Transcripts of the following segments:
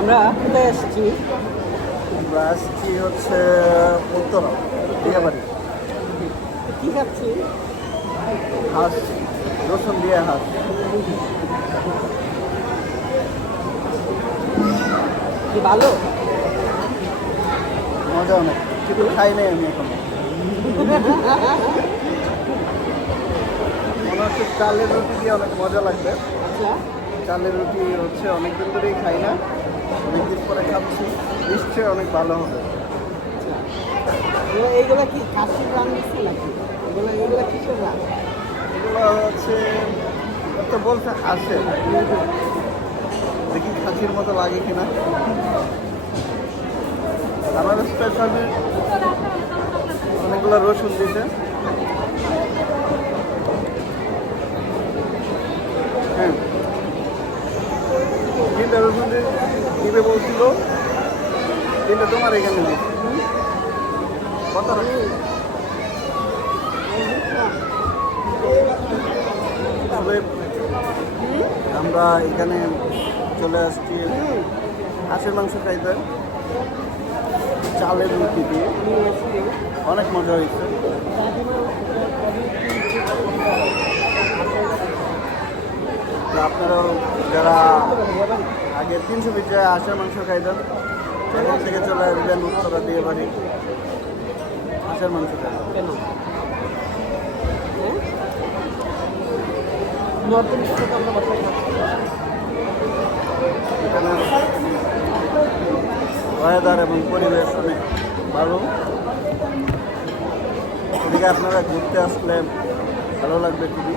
আমরা কোথায় এসেছি আমরা এসেছি হচ্ছে উত্তরা বাড়ি কী খাচ্ছি হাঁস রসুন দিয়ে হাঁস কি ভালো মজা অনেক কিছু খাই নাই আমি এখন মনে হচ্ছে চালের রুটি দিয়ে অনেক মজা লাগবে আচ্ছা। চালের রুটি হচ্ছে অনেকদিন ধরেই খাই না দিন পরে খাচ্ছি নিশ্চয়ই অনেক ভালো হবে এইগুলো কি খাসির রান দিচ্ছে এগুলো এগুলো কিসের রান এগুলো হচ্ছে তো বলছে হাসে দেখি খাসির মতো লাগে কিনা আমার স্পেশালি অনেকগুলো রসুন দিছে হ্যাঁ তিনটা রসুন দিয়েছে নিবে বলছিল কিন্তু তোমার এখানে নেই কত তাহলে আমরা এখানে চলে আসছি হাঁসের মাংস খাইতে চালের রুটি দিয়ে অনেক মজা হয়েছে আপনারাও যারা আগে তিনশো পিঠে আসার মাংস খাইতেন সেখান থেকে চলে আসবেন উত্তরা দিয়ে বাড়ি আসার মাংস খাইতেন এখানে ওয়েদার এবং পরিবেশ অনেক ভালো এদিকে আপনারা ঘুরতে আসলে ভালো লাগবে খুবই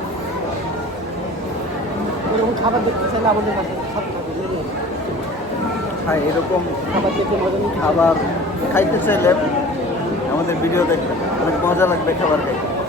ওরকম খাবার দেখতে চাইলে আমাদের হ্যাঁ এরকম খাবার দেখতে মজা খাবার খাইতে চাইলে আমাদের ভিডিও দেখবে অনেক মজা লাগবে খাবার খাইতে